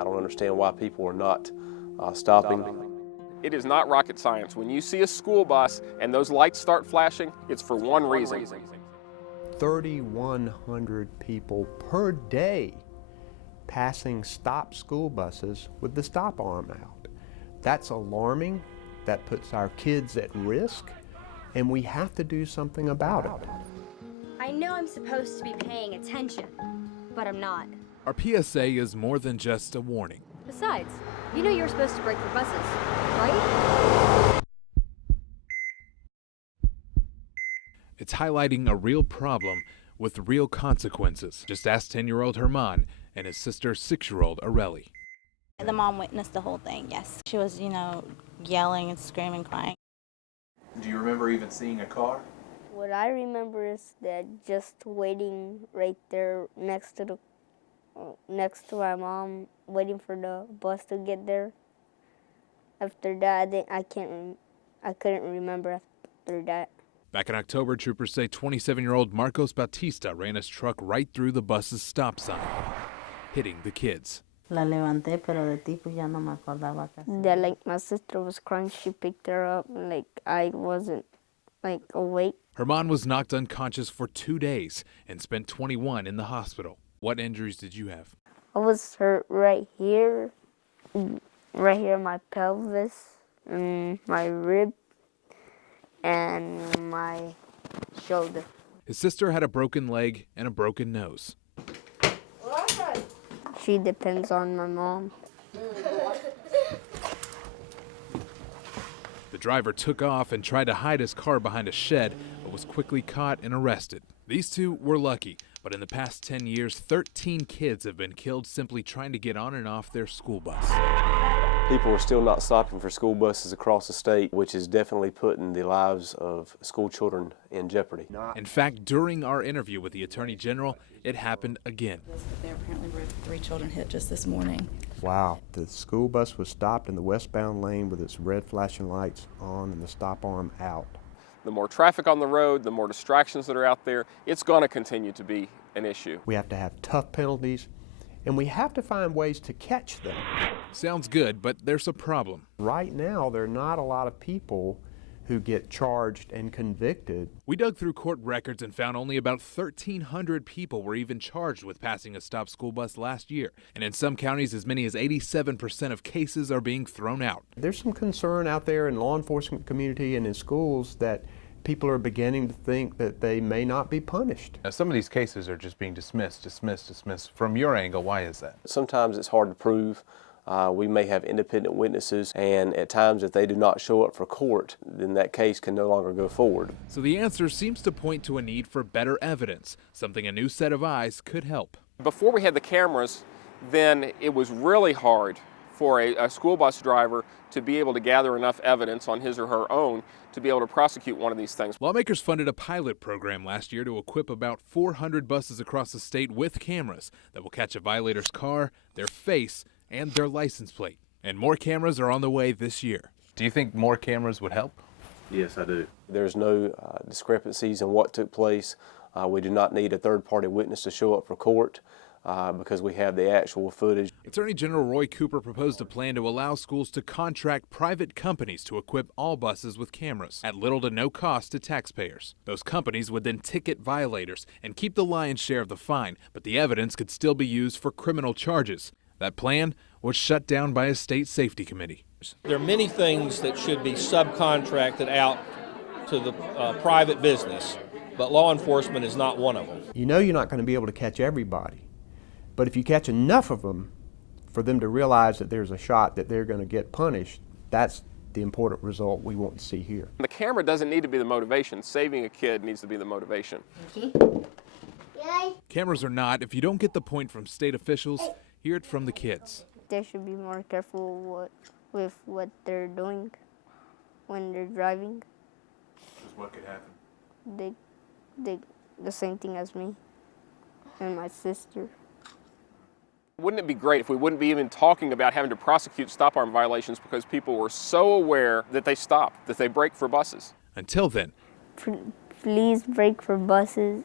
I don't understand why people are not stopping. It is not rocket science. When you see a school bus and those lights start flashing, it's for one reason. 3,100 people per day passing stop school buses with the stop arm out. That's alarming. That puts our kids at risk, and we have to do something about it. I know I'm supposed to be paying attention, but I'm not. Our PSA is more than just a warning. Besides, you know you're supposed to brake for buses, right? It's highlighting a real problem with real consequences. Just ask 10-year-old Herman and his sister 6-year-old Areli. The mom witnessed the whole thing, yes. She was, yelling and screaming, crying. Do you remember even seeing a car? What I remember is that just waiting right there next to my mom, waiting for the bus to get there. After that, I couldn't remember after that. Back in October, troopers say 27-year-old Marcos Bautista ran his truck right through the bus's stop sign, hitting the kids. La levanté, pero de ti pues ya no me acordaba casi. That my sister was crying, she picked her up, I wasn't awake. Herman was knocked unconscious for 2 days and spent 21 in the hospital. What injuries did you have? I was hurt right here, my pelvis, my rib, and my shoulder. His sister had a broken leg and a broken nose. She depends on my mom. The driver took off and tried to hide his car behind a shed, but was quickly caught and arrested. These two were lucky, but in the past 10 years, 13 kids have been killed simply trying to get on and off their school bus. People are still not stopping for school buses across the state, which is definitely putting the lives of school children in jeopardy. In fact, during our interview with the Attorney General, it happened again. There apparently were 3 children hit just this morning. Wow, the school bus was stopped in the westbound lane with its red flashing lights on and the stop arm out. The more traffic on the road, the more distractions that are out there, it's going to continue to be an issue. We have to have tough penalties, and we have to find ways to catch them. Sounds good, but there's a problem. Right now, there are not a lot of people who get charged and convicted. We dug through court records and found only about 1,300 people were even charged with passing a stopped school bus last year. And in some counties, as many as 87% of cases are being thrown out. There's some concern out there in law enforcement community and in schools that people are beginning to think that they may not be punished. Now, some of these cases are just being dismissed. From your angle, why is that? Sometimes it's hard to prove. We may have independent witnesses, and at times if they do not show up for court, then that case can no longer go forward. So the answer seems to point to a need for better evidence, something a new set of eyes could help. Before we had the cameras, then it was really hard for a school bus driver to be able to gather enough evidence on his or her own to be able to prosecute one of these things. Lawmakers funded a pilot program last year to equip about 400 buses across the state with cameras that will catch a violator's car, their face, and their license plate. And more cameras are on the way this year. Do you think more cameras would help? Yes, I do. There's no discrepancies in what took place. We do not need a third-party witness to show up for court because we have the actual footage. Attorney General Roy Cooper proposed a plan to allow schools to contract private companies to equip all buses with cameras at little to no cost to taxpayers. Those companies would then ticket violators and keep the lion's share of the fine, but the evidence could still be used for criminal charges. That plan was shut down by a state safety committee. There are many things that should be subcontracted out to the private business, but law enforcement is not one of them. You know you're not going to be able to catch everybody, but if you catch enough of them for them to realize that there's a shot that they're going to get punished, that's the important result we want to see here. The camera doesn't need to be the motivation. Saving a kid needs to be the motivation. Cameras or not, if you don't get the point from state officials, hear it from the kids. They should be more careful with what they're doing when they're driving. What could happen? The same thing as me and my sister. Wouldn't it be great if we wouldn't be even talking about having to prosecute stop arm violations because people were so aware that they stop, that they brake for buses? Until then, Please brake for buses.